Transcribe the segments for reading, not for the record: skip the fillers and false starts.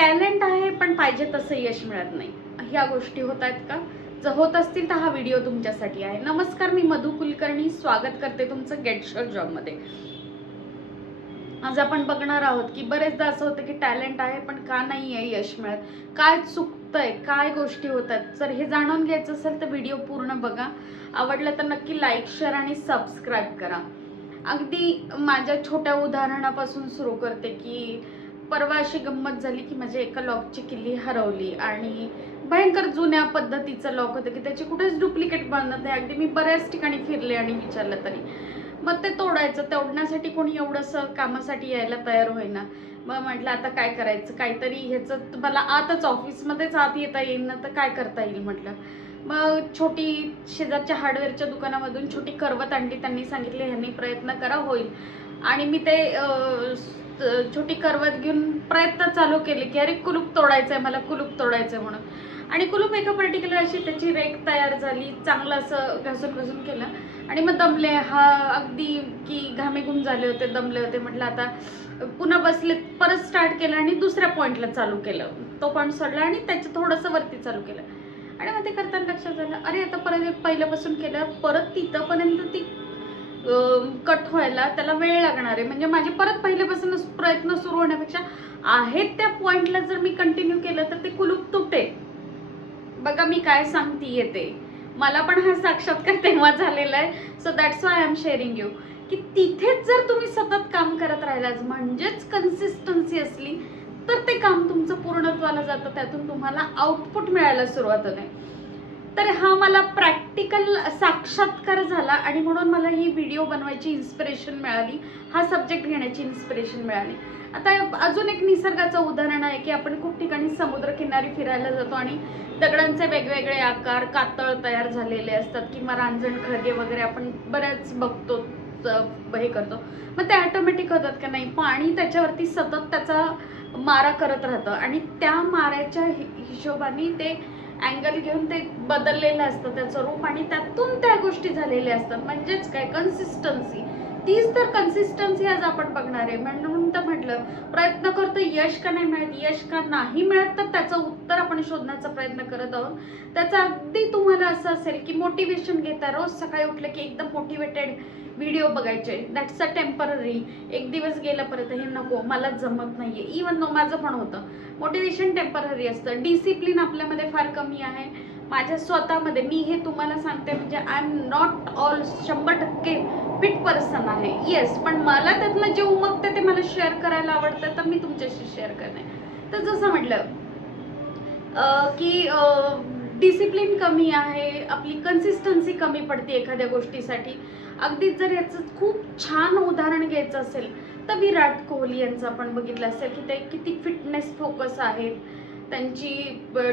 Talent आहे पण पाहिजे तसं यश मिळत नाही, ह्या गोष्टी होत आहेत का? जर होत असतील तर हा व्हिडिओ तुमच्यासाठी आहे. नमस्कार, मी मधु कुलकर्णी स्वागत करते तुमचं गेट शुअर जॉबमध्ये. आज आपण बघणार आहोत की बरेचदा असं होतं की टॅलेंट आहे पण का नाही आहे यश मिळत, काय चुकतंय, काय गोष्टी होतात. जर हे जाणून घ्यायचं असेल तर व्हिडिओ पूर्ण बघा. आवडलं तर नक्की लाईक, शेअर आणि सबस्क्राईब करा. अगदी माझ्या छोट्या उदाहरणापासून सुरू करते की परवा अशी गंमत झाली की माझ्या एका लॉकची किल्ली हरवली आणि भयंकर जुन्या पद्धतीचं लॉक होतं की त्याची कुठेच डुप्लिकेट बनत नाही. अगदी मी बऱ्याच ठिकाणी फिरले आणि विचारलं तरी मग ते तोडण्यासाठी कोणी एवढंसं कामासाठी यायला तयार होईना. मग म्हटलं आता काय करायचं, काहीतरी ह्याचं मला आतच ऑफिसमध्येच आत येता येईल ना, तर काय करता येईल म्हटलं. मग छोटी शेजारच्या हार्डवेअरच्या दुकानामधून छोटी करवत आणली. त्यांनी सांगितले ह्यांनी प्रयत्न करा होईल. आणि मी ते छोटी करवत घेऊन प्रयत्न चालू केले की अरे कुलूप तोडायचं आहे मला, कुलूप तोडायचं आहे म्हणून. आणि कुलूप एका पर्टिक्युलर अशी त्याची रेक तयार झाली. चांगलं असं घासून केलं आणि मग दमले. हा अगदी की घामेघूम झाले होते, दमले होते. म्हटलं आता पुन्हा बसले, परत स्टार्ट केलं आणि दुसऱ्या पॉईंटला चालू केलं. तो पॉईंट सोडला आणि त्याचं थोडंसं वरती चालू केलं. आणि मग ते करताना लक्षात झालं अरे आता परत पहिल्यापासून केलं, परत तिथंपर्यंत ती कट व्हायला त्याला वेळ लागणार आहे. म्हणजे माझे परत पहिल्यापासूनच प्रयत्न सुरू होण्यापेक्षा आहेत त्या पॉईंटला जर मी कंटिन्यू केलं तर ते कुलूप तुटे. बघा मी काय सांगते ते, मला पण हा साक्षात्कार तेव्हा झालेला आहे. So that's why I am sharing you की तिथेच जर तुम्ही सतत काम करत राहिलात, म्हणजेच कन्सिस्टन्सी असली, तर ते काम तुमचं पूर्णत्वाला जातं, त्यातून तुम्हाला आउटपुट मिळायला सुरुवात होते. तर हा मला प्रॅक्टिकल साक्षात्कार झाला आणि म्हणून मला ही व्हिडिओ बनवायची इन्स्पिरेशन मिळाली, हा सब्जेक्ट घेण्याची इन्स्पिरेशन मिळाली. आता अजून एक निसर्गाचं उदाहरण आहे की आपण खूप ठिकाणी समुद्रकिनारी फिरायला जातो आणि दगडांचे वेगवेगळे आकार, कातळ तयार झालेले असतात किंवा रांजण खळगे वगैरे आपण बऱ्याच बघतो, हे करतो. मग ते ऑटोमॅटिक होतात का नाही, पाणी त्याच्यावरती सतत त्याचा मारा करत राहतं आणि त्या माऱ्याच्या हिशोबाने ते अँगल घेऊन ते बदललेलं असतं त्याचं रूप आणि त्यातून त्या गोष्टी झालेल्या असतात. म्हणजेच काय, कन्सिस्टन्सी. तीच तर कन्सिस्टन्सी आज आपण बघणार आहे. म्हणून तर म्हटलं प्रयत्न करतो, यश का नाही मिळत, यश का नाही मिळत, तर त्याचं उत्तर आपण शोधण्याचा प्रयत्न करत आहोत. त्याचं अगदी तुम्हाला असं असेल की मोटिवेशन घेता, रोज सकाळी उठलं की एकदम मोटिवेटेड व्हिडिओ बघायचे. That's a temporary. एक दिवस गेला परत हे नको, मला जमत नाहीये. इवन नो माझं पण होतं. मोटिवेशन टेम्पररी असतं. डिसिप्लिन आपल्यामध्ये फार कमी आहे. माझ्या स्वतःमध्ये मी हे तुम्हाला सांगते म्हणजे I am not all 100% fit person आहे. येस, पण मला त्यातलं जे उमगते ते मला शेअर करायला आवडतं, तर मी तुमच्याशी शेअर करते. तर जसं म्हटलं की डिसिप्लिन कमी आहे, आपली कन्सिस्टन्सी कमी पडते एखाद्या गोष्टीसाठी. अगदीच जर याचं खूप छान उदाहरण घ्यायचं असेल तर विराट कोहली यांचं आपण बघितलं असेल की ते किती फिटनेस फोकस आहेत, त्यांची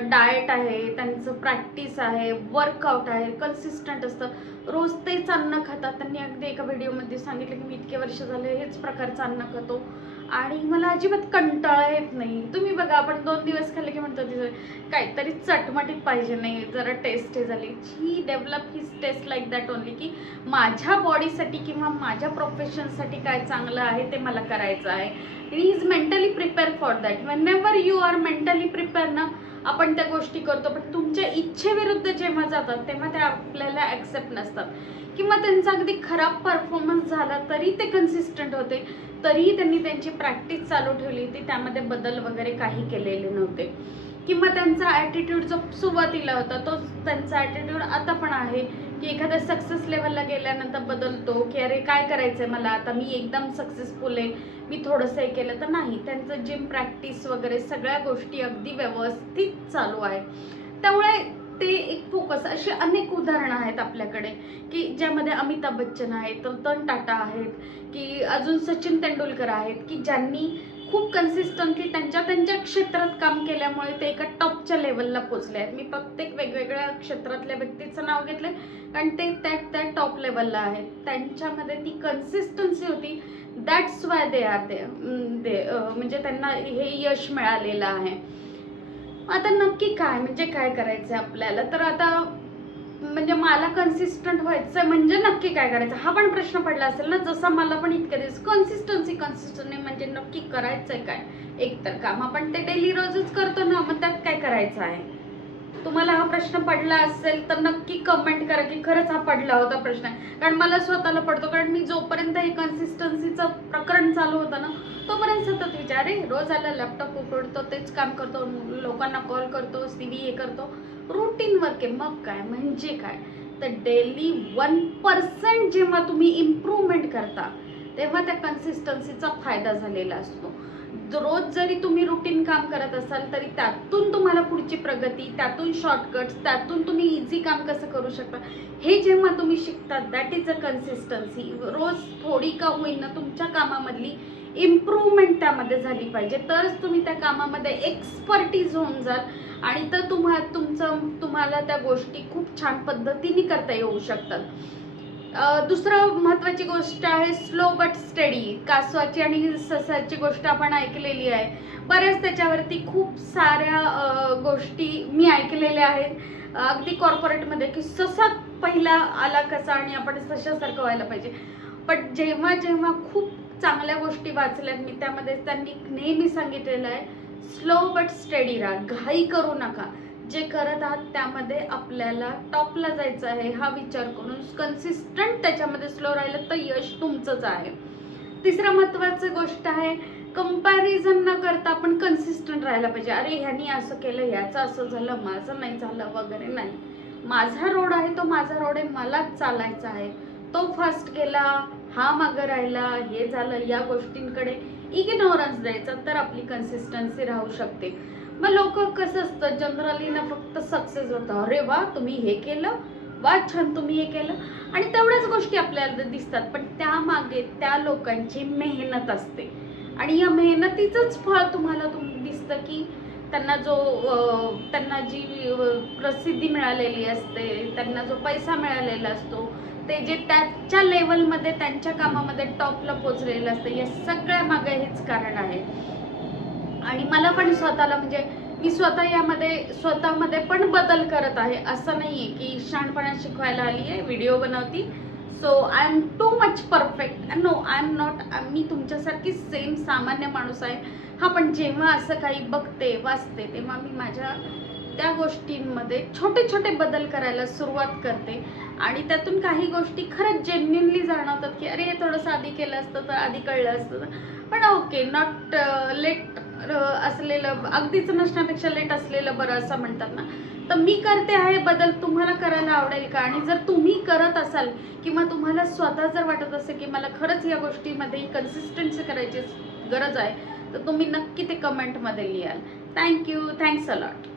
डाएट आहे, त्यांचं प्रॅक्टिस आहे, वर्कआउट आहे, कन्सिस्टंट असतं. रोज तेच अन्न खातात. त्यांनी अगदी एका व्हिडिओमध्ये सांगितलं की मी इतके वर्ष झाले हेच प्रकारचं अन्न खातो आणि मला अजिबात कंटाळा येत नाही. तुम्ही बघा, आपण 2 दिवस खाल्ले की म्हणतो तिथे काहीतरी चटमटीत पाहिजे, नाही जरा टेस्ट झाली. He develop his taste like that only की माझ्या बॉडीसाठी किंवा माझ्या प्रोफेशनसाठी काय चांगलं आहे ते मला करायचं आहे. He is mentally prepare for that. Whenever you are mentally prepare ना, आपण त्या गोष्टी करतो. पण तुमच्या इच्छेविरुद्ध जेव्हा जातात तेव्हा ते आपल्याला ॲक्सेप्ट नसतात किंवा त्यांचा अगदी खराब परफॉर्मन्स झाला तरी ते कन्सिस्टंट होते, तरीही त्यांनी त्यांची प्रॅक्टिस चालू ठेवली होती, त्यामध्ये बदल वगैरे काही केलेले नव्हते. किंवा त्यांचा ॲटिट्यूड जो सुरुवातीला होता तोच त्यांचा ॲटिट्यूड आता पण आहे की एखाद्या सक्सेस लेवलला गेल्यानंतर बदलतो की अरे काय करायचं आहे मला आता, मी एकदम सक्सेसफुल आहे, मी थोडंसं हे केलं तर नाही. त्यांचं जिम प्रॅक्टिस वगैरे सगळ्या गोष्टी अगदी व्यवस्थित चालू आहे. त्यामुळे ते एक फोकस. अशी अनेक उदाहरणं आहेत आपल्याकडे की ज्यामध्ये अमिताभ बच्चन आहेत, रतन टाटा आहेत, की अजून सचिन तेंडुलकर आहेत की ज्यांनी खूप कन्सिस्टंटली त्यांच्या क्षेत्रात काम केल्यामुळे ते एका टॉपच्या लेवलला पोचले आहेत. मी प्रत्येक वेगवेगळ्या क्षेत्रातल्या व्यक्तीचं नाव घेतलं कारण ते त्या टॉप लेवलला आहेत. त्यांच्यामध्ये ती कन्सिस्टन्सी होती. That's why they are they म्हणजे त्यांना हे यश मिळालेलं आहे. आता नक्की काय म्हणजे काय करायचं आहे आपल्याला, तर आता म्हणजे मला कन्सिस्टंट व्हायचं म्हणजे नक्की काय करायचं हा पण प्रश्न पडला असेल ना, जसा मला पण इतके दिवस कन्सिस्टन्सी म्हणजे नक्की करायचं आहे काय, एकतर काम आपण ते डेली रोजच करतो ना, मग त्यात काय करायचं आहे? तुम्हाला हा प्रश्न पडला असेल तर नक्की कमेंट करा की खरंच हा पडला होता प्रश्न. कारण मला स्वतःला पडतो, कारण मी जोपर्यंत हे कन्सिस्टन्सीचं प्रकरण चालू होतं ना, तोपर्यंत सतत विचार रोज आला लॅपटॉप उघडतो, तेच काम करतो, लोकांना कॉल करतो, CV हे करतो, रुटीन वर्क आहे. मग काय म्हणजे काय? तर डेली 1% जेव्हा तुम्ही इम्प्रूव्हमेंट करता तेव्हा त्या कन्सिस्टन्सीचा फायदा झालेला असतो. रोज जरी तुम्ही रुटीन काम करत असाल तरी त्यातून तुम्हाला पुढची प्रगती, त्यातून शॉर्टकट्स, त्यातून तुम्ही इझी काम कसं करू शकता हे जेव्हा तुम्ही शिकता, दॅट इज अ कन्सिस्टन्सी. रोज थोडी का होईना तुमच्या कामामधली इम्प्रूव्हमेंट त्यामध्ये झाली पाहिजे, तरच तुम्ही त्या कामामध्ये एक्सपर्टीज होऊन जाल आणि तर तुम्हाला त्या गोष्टी खूप छान पद्धतीने करता येऊ शकतात. दुसरं महत्त्वाची गोष्ट आहे स्लो बट स्टडी. कासवाची आणि ससाची गोष्ट आपण ऐकलेली आहे. बऱ्याच त्याच्यावरती खूप साऱ्या गोष्टी मी ऐकलेल्या आहेत अगदी कॉर्पोरेटमध्ये, की ससा पहिला आला कसा आणि आपण सशासारखं व्हायला पाहिजे. पण जेव्हा जेव्हा खूप चांगल्या गोष्टी वाचल्यात मी, त्यामध्ये त्यांनी नेहमी सांगितलेलं आहे स्लो बट स्टडी राहा, घाई करू नका. जे करत आहात त्यामध्ये आपल्याला टॉपला जायचं आहे हा विचार करून कन्सिस्टंट त्याच्यामध्ये स्लो राहिलं तर यश तुमचंच आहे. तिसरा महत्त्वाची गोष्ट आहे कंपॅरिझन न करता आपण कन्सिस्टंट राहायला पाहिजे. अरे ह्यानी असं केलं, ह्याचं असं झालं, माझं नाही झालं वगैरे नाही. माझा रोड आहे तो माझा रोड आहे, मलाच चालायचा आहे. तो फास्ट गेला, हा मागं राहिला, हे झालं, या गोष्टींकडे इग्नोरन्स द्यायचा तर आपली कन्सिस्टन्सी राहू शकते. मग लोक कसं असतं जनरली ना, फक्त सक्सेस होतं, अरे वा तुम्ही हे केलं, वा छान तुम्ही हे केलं, आणि तेवढ्याच गोष्टी आपल्याला दिसतात. पण त्यामागे त्या लोकांची मेहनत असते आणि या मेहनतीचंच फळ तुम्हाला दिसतं की त्यांना जी प्रसिद्धी मिळालेली असते, त्यांना जो पैसा मिळालेला असतो, ते जे त्याच्या लेवलमध्ये त्यांच्या कामामध्ये टॉपला पोचलेलं असतं, या सगळ्या मागे हेच कारण आहे. आणि मला पण स्वतःला म्हणजे मी स्वतःमध्ये पण बदल करत आहे. असं नाही आहे की शहाणपणा शिकवायला आली आहे, व्हिडिओ बनवती so I am too much perfect. No, I am not. मी तुमच्यासारखी सेम सामान्य माणूस आहे. हा, पण जेव्हा असं काही बघते वाचते तेव्हा मी माझ्या त्या गोष्टींमध्ये छोटे छोटे बदल करायला सुरुवात करते आणि त्यातून काही गोष्टी खरंच जेन्युइनली जाणवतात की अरे हे थोडंसं आधी केलं असतं तर आधी कळलं असतं. पण ओके, नॉट लेट असलेलं अगदीच नसण्यापेक्षा लेट असलेलं बरं असं म्हणतात ना. तर मी करते आहे बदल. तुम्हाला करायला आवडेल का? आणि जर तुम्ही करत असाल किंवा तुम्हाला स्वतः जर वाटत असेल की मला खरंच या गोष्टीमध्ये कन्सिस्टन्सी करायची गरज आहे, तर तुम्ही नक्की ते कमेंटमध्ये लिहाल. थँक्यू. Thanks a lot.